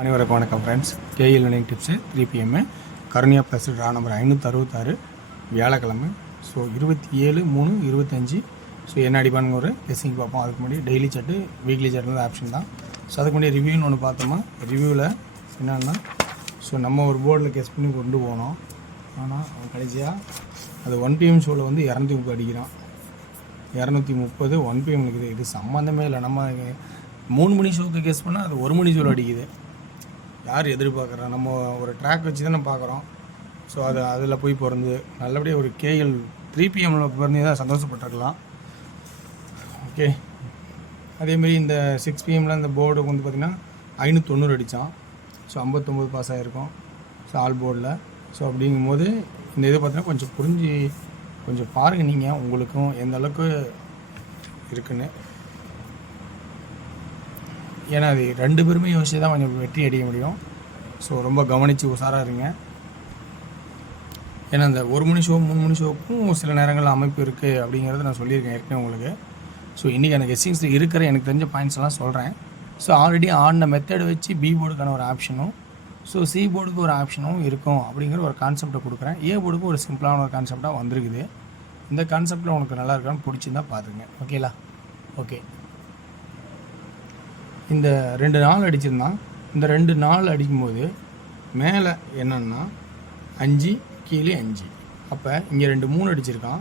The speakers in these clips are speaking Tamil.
அனைவருக்கும் வணக்கம் friends. KL learning tips 3 PM Karunya plus draw number 566 வியாழக்கிழமை. ஸோ 27/3/25. ஸோ என்ன அடிப்பானுங்க ஒரு கெஸ்ஸிங் பார்ப்போம். அதுக்கு முன்னாடி daily chart weekly chart option தான். ஸோ அதுக்கு முன்னாடி ரிவ்யூன்னு ஒன்று பார்த்தோமா. ரிவ்யூவில் என்னென்னா நம்ம ஒரு போர்டில் கெஸ் பண்ணி கொண்டு போனோம். ஆனால் கடைசியாக அது 1 PM ஷோவில் 230 அடிக்கிறான். 230 1 PM இருக்குது. இது சம்மந்தமே இல்லை. நம்ம 3 மணி ஷோக்கு கெஸ் பண்ணால் அது 1 மணி ஷோவில் அடிக்குது. யார் எதிர்பார்க்குறோம்? நம்ம ஒரு ட்ராக் வச்சு தானே பார்க்குறோம். ஸோ அதில் போய் பிறந்து நல்லபடியாக ஒரு கேஎல் 3 PMல பிறந்து தான் சந்தோஷப்பட்டிருக்கலாம். ஓகே. அதேமாரி இந்த 6 PMல இந்த போர்டு பார்த்திங்கன்னா 590 அடித்தான். ஸோ 59 பாஸ் ஆகிருக்கும். ஸோ ஆல் போர்டில். ஸோ அப்படிங்கும்போது இந்த இது பார்த்தீங்கன்னா கொஞ்சம் பாருங்கள் நீங்கள் உங்களுக்கும் எந்த அளவுக்கு இருக்குன்னு. ஏன்னா அது 2 பேருமே யோசிச்சு தான் கொஞ்சம் வெற்றி அடிக்க முடியும். ஸோ ரொம்ப கவனித்து உஷாராக இருங்க. ஏன்னா இந்த 1 மணி ஷோ 3 மணி ஷோவுக்கும் சில நேரங்களில் அமைப்பு இருக்குது அப்படிங்கிறத நான் சொல்லியிருக்கேன் ஏற்கனவே உங்களுக்கு. ஸோ இன்றைக்கி எனக்கு கெஸ்ஸிங்ஸில் இருக்கிற எனக்கு தெரிஞ்ச பாயிண்ட்ஸ் எல்லாம் சொல்கிறேன். ஸோ ஆல்ரெடி ஆடின மெத்தடை வச்சு பி போர்டுக்கான ஒரு ஆப்ஷனும் ஸோ சி போர்டுக்கு ஒரு ஆப்ஷனும் இருக்கும் அப்படிங்கிற ஒரு கான்செப்டை கொடுக்குறேன். ஏ போர்டுக்கு ஒரு சிம்பிளான ஒரு கான்செப்டாக வந்திருக்குது. இந்த கான்செப்டில் உனக்கு நல்லா இருக்கான்னு பிடிச்சிருந்தா பார்த்துங்க. ஓகேலா? ஓகே. இந்த 2 நாள் அடிச்சிருந்தான். இந்த 2 நாள் அடிக்கும்போது மேலே என்னன்னா 5 கீழே 5. அப்போ இங்கே 2 3 அடிச்சிருக்கான்.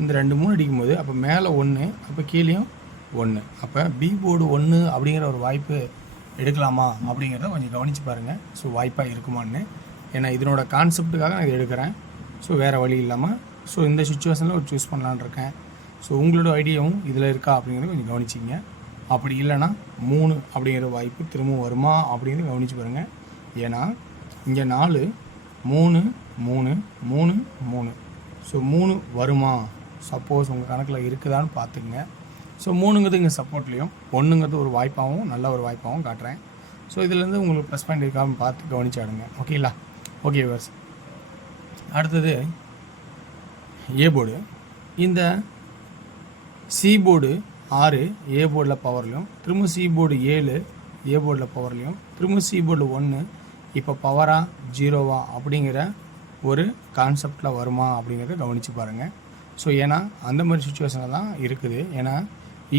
இந்த 2 3 அடிக்கும்போது அப்போ மேலே 1 அப்போ கீழேயும் 1. அப்போ பி போர்டு 1 அப்படிங்கிற ஒரு வாய்ப்பு எடுக்கலாமா அப்படிங்கிறத கொஞ்சம் கவனித்து பாருங்கள். ஸோ வாய்ப்பாக இருக்குமான்னு. ஏன்னா இதனோட கான்செப்டுக்காக நான் இதை எடுக்கிறேன். ஸோ வேறு வழி இல்லாமல் ஸோ இந்த சுச்சுவேஷனில் ஒரு சூஸ் பண்ணலான் இருக்கேன். ஸோ உங்களோட ஐடியாவும் இதில் இருக்கா அப்படிங்கிறத கொஞ்சம் கவனிச்சிங்க. அப்படி இல்லைன்னா 3 அப்படிங்கிற வாய்ப்பு திரும்பவும் வருமா அப்படின்னு கவனித்து பாருங்கள். ஏன்னா இங்கே 4 3 3 3 3. ஸோ 3 வருமா சப்போஸ் உங்கள் கணக்கில் இருக்குதான்னு பார்த்துக்குங்க. ஸோ 3ங்கிறது இங்கே சப்போர்ட்லேயும் 1ங்கிறது ஒரு வாய்ப்பாகவும் நல்ல ஒரு வாய்ப்பாகவும் காட்டுறேன். ஸோ இதுலேருந்து உங்களுக்கு ப்ளஸ் பாயிண்ட் இருக்காமல் பார்த்து கவனிச்சாடுங்க. ஓகேங்களா? ஓகே வர்ஸ். அடுத்தது ஏ போர்டு. இந்த சி போர்டு 6 ஏ போர்டில் பவர்லையும், திரும்ப சி போர்டு 7 ஏ போர்டில் பவர்லையும், திரும்ப சி போர்டு 1 இப்போ பவரா 0வா அப்படிங்கிற ஒரு கான்செப்டில் வருமா அப்படிங்கிறத கவனித்து பாருங்கள். ஸோ ஏன்னா அந்த மாதிரி சுச்சுவேஷனில் தான் இருக்குது. ஏன்னா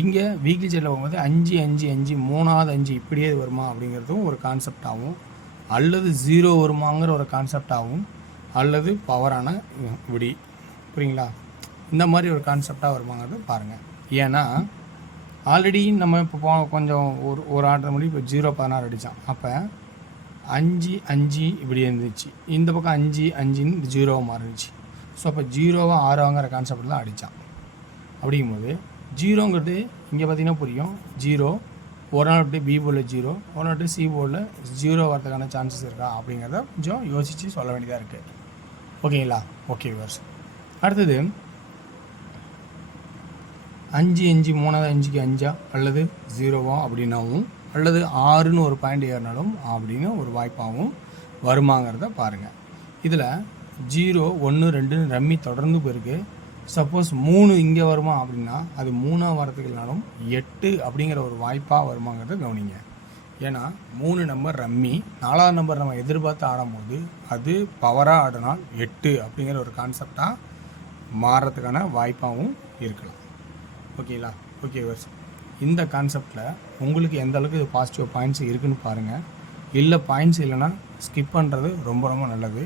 இங்கே வீக்லி சைடில் போகும்போது 5 5 5 3வது 5 இப்படியே வருமா அப்படிங்கிறதும் ஒரு கான்செப்டாகவும், அல்லது 0 வருமாங்கிற ஒரு கான்செப்டாகவும், அல்லது பவரான இப்படி புரியுங்களா இந்த மாதிரி ஒரு கான்செப்டாக வருமாங்கிறது பாருங்கள். ஏன்னா ஆல்ரெடி நம்ம இப்போ கொஞ்சம் ஒரு ஆர்டர் முடி இப்போ 0-16 அடித்தான். அப்போ 5 5 இப்படி இருந்துச்சு. இந்த பக்கம் 5 5ன்னு 0 மாறிடுச்சு. ஸோ அப்போ 0வா 6வாங்கிற கான்செப்டில் தான் அடித்தான். அப்படிங்கும்போது 0ங்கிறது இங்கே பார்த்தீங்கன்னா புரியும். 0 ஒரு நாள் விட்டு பி போர்டில் 0, ஒரு நாள் விட்டு சி போர்டில் 0 வரதுக்கான சான்சஸ் இருக்கா அப்படிங்கிறத கொஞ்சம் யோசித்து சொல்ல வேண்டியதாக இருக்குது. ஓகேங்களா? ஓகே வர்ஸ். அடுத்தது 5 5 3வது 5க்கு 5 அல்லது 0வா அப்படின்னாவும், அல்லது 6ன்னு ஒரு பாயிண்ட் ஏறினாலும் அப்படின்னு ஒரு வாய்ப்பாகவும் வருமாங்கிறத பாருங்கள். இதில் 0 1 2 ரம்மி தொடர்ந்து போயிருக்கு. சப்போஸ் 3 இங்கே வருமா அப்படின்னா அது 3ஆக வரதுக்கு இல்லைனாலும் 8 அப்படிங்கிற ஒரு வாய்ப்பாக வருமாங்கிறத கவனிங்க. ஏன்னா 3 நம்பர் ரம்மி, 4வது நம்பர் நம்ம எதிர்பார்த்து ஆடும்போது அது பவராக ஆடினால் 8 அப்படிங்கிற ஒரு கான்செப்டாக மாறுறதுக்கான வாய்ப்பாகவும் இருக்கலாம். ஓகேங்களா? ஓகே வர்ஸ். இந்த கான்செப்டில் உங்களுக்கு எந்த அளவுக்கு இது பாசிட்டிவ் பாயிண்ட்ஸ் இருக்குதுன்னு பாருங்கள். இல்லை பாயிண்ட்ஸ் இல்லைன்னா ஸ்கிப் பண்ணுறது ரொம்ப ரொம்ப நல்லது.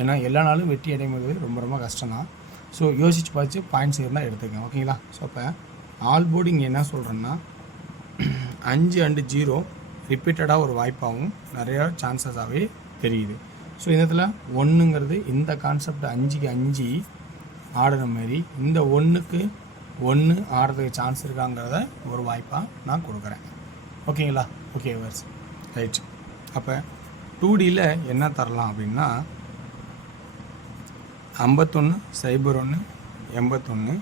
ஏன்னா எல்லா நாளும் வெற்றி அடைவது ரொம்ப ரொம்ப கஷ்டம்தான். ஸோ யோசித்து பார்த்து பாயிண்ட்ஸ் இருந்தால் எடுத்துக்கங்க. ஓகேங்களா? ஸோ அப்போ ஆல் போர்டு இங்கே என்ன சொல்கிறேன்னா 5 and 0 ரிப்பீட்டடாக ஒரு வாய்ப்பாகவும் நிறையா சான்சஸாகவே தெரியுது. ஸோ இந்த இடத்துல 1ங்கிறது இந்த கான்செப்ட் 5க்கு 5 ஆடுற மாதிரி இந்த 1க்கு 1 ஆடுறதுக்கு சான்ஸ் இருக்காங்கிறத ஒரு வாய்ப்பாக நான் கொடுக்குறேன். ஓகேங்களா? ஓகே வர்ஸ். ரைட். அப்போ 2Dயில் என்ன தரலாம் அப்படின்னா 51 01 81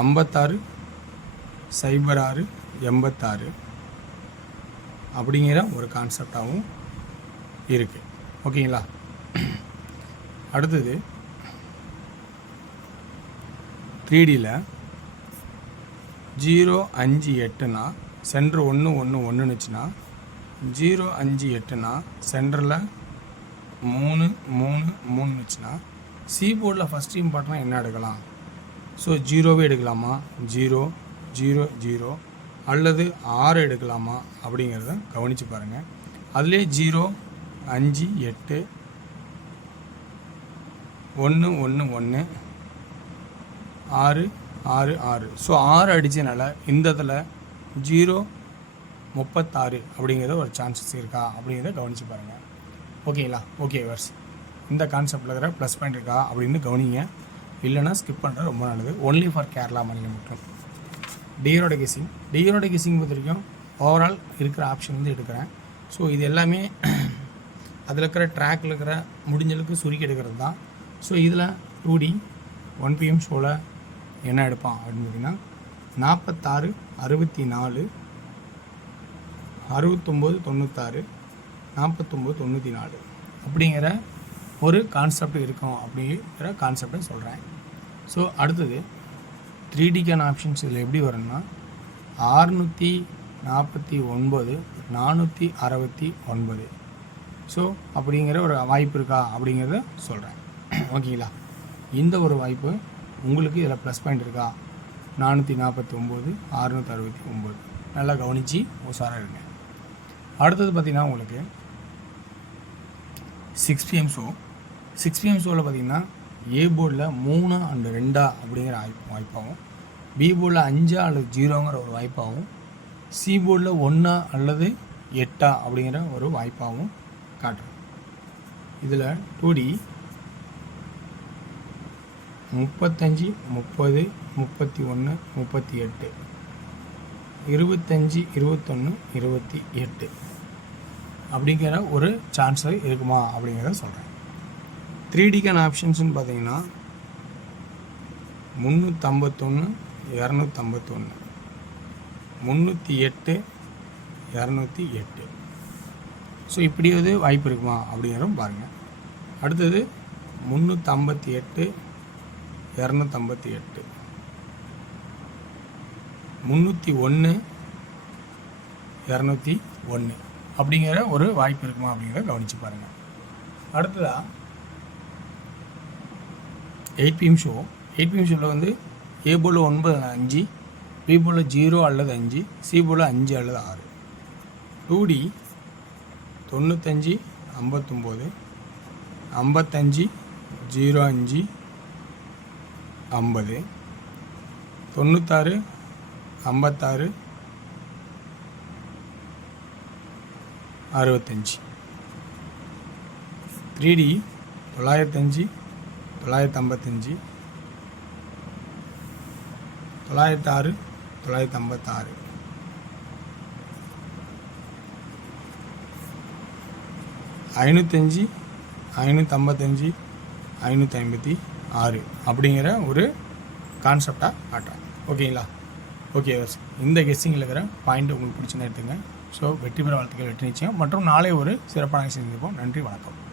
56 06 86 அப்படிங்கிற ஒரு கான்செப்டாகவும் இருக்குது. ஓகேங்களா? அடுத்தது 3Dயில் 0 5 8னா சென்ட்ரு 1 1 1னுச்சுன்னா 0 5 8னா சென்டரில் 3 3 3 வச்சுன்னா சி போர்டில் ஃபஸ்ட் இம்பார்ட்டனாக என்ன எடுக்கலாம்? ஸோ 0வே எடுக்கலாமா, 0 0 0 அல்லது 6 எடுக்கலாமா அப்படிங்கிறத கவனித்து பாருங்கள். அதுலேயே 0 5 8 1 1 1 6 6 6. ஸோ 6 அடித்தனால இந்த இடத்துல 0 36 அப்படிங்கிறத ஒரு சான்சஸ் இருக்கா அப்படிங்கிறத கவனித்து பாருங்கள். ஓகேங்களா? ஓகே வர்ஸ் இந்த கான்செப்டில் இருக்கிற ப்ளஸ் பாயிண்ட் இருக்கா அப்படின்னு கவனிங்க. இல்லைனா ஸ்கிப் பண்ணுறது ரொம்ப நல்லது. ஒன்லி ஃபார் கேரளா மாநிலம் மட்டும். டியரோட கெஸிங் பொறுத்த வரைக்கும் ஓவரால் இருக்கிற ஆப்ஷன் வந்து எடுக்கிறேன். ஸோ இது எல்லாமே அதில் இருக்கிற ட்ராக்கில் இருக்கிற முடிஞ்சளவுக்கு சுருக்கி எடுக்கிறது தான். ஸோ இதில் 2D 1 PM ஷோவில் என்ன எடுப்பான் அப்படின்னு பார்த்தீங்கன்னா 46 64 69 96 49 94 அப்படிங்கிற ஒரு கான்செப்ட் இருக்கும் அப்படிங்கிற கான்செப்டை சொல்கிறேன். ஸோ அடுத்தது 3Dக்கான ஆப்ஷன்ஸ் இதில் எப்படி வரும்னா 649 469. ஸோ அப்படிங்கிற ஒரு வாய்ப்பு இருக்கா அப்படிங்கிறத சொல்கிறேன். ஓகேங்களா? இந்த ஒரு வாய்ப்பு உங்களுக்கு இதில் ப்ளஸ் பாயிண்ட் இருக்கா? 449 669. நல்லா கவனித்து உஷாராக இருங்க. அடுத்தது பார்த்திங்கன்னா உங்களுக்கு 6 PM ஷோ. 6 PM ஷோவில் பார்த்திங்கன்னா ஏ போர்டில் 3 and 2 அப்படிங்கிற வாய்ப்பாகவும், பி போர்டில் 5 அல்லது 0ங்கிற ஒரு வாய்ப்பாகவும், சி போர்டில் 1 அல்லது 8 அப்படிங்கிற ஒரு வாய்ப்பாகவும் காட்டுறோம். இதில் 2D 35 30 31 38 25 21 28 அப்படிங்கிற ஒரு சான்ஸ் இருக்குமா அப்படிங்கிறத சொல்கிறேன். 3Dக்கான ஆப்ஷன்ஸ்னு பார்த்தீங்கன்னா 351 251 308 208. ஸோ இப்படியாவது வாய்ப்பு இருக்குமா அப்படிங்கிறதும் பாருங்கள். அடுத்தது 358 258 301 201 அப்படிங்கிற ஒரு வாய்ப்பு இருக்குமா அப்படிங்கிறத கவனித்து பாருங்கள். அடுத்ததாக 8 PM ஷோ. 8 PM ஷோவில் வந்து ஏ போர்டில் 9 5, பி போர்டில் 0 அல்லது 5, சி போர்டில் 5 அல்லது 6. 2D 95 59 55 05 50 96 56 65. 3D 905 955 906 956 505 555 556 அப்படிங்கிற ஒரு கான்செப்டாக காட்டுறேன். ஓகேங்களா? ஓகே வர்ஸ் இந்த கெஸ்ஸிங்கில் இருக்கிற பாயிண்ட் உங்களுக்கு பிடிச்சுன்னு எடுத்துங்க. ஸோ வெற்றி பெற வாழ்த்துக்கள், வெற்றி நிச்சயம். மற்றும் நாளை ஒரு சிறப்பான சந்திப்போம். நன்றி, வணக்கம்.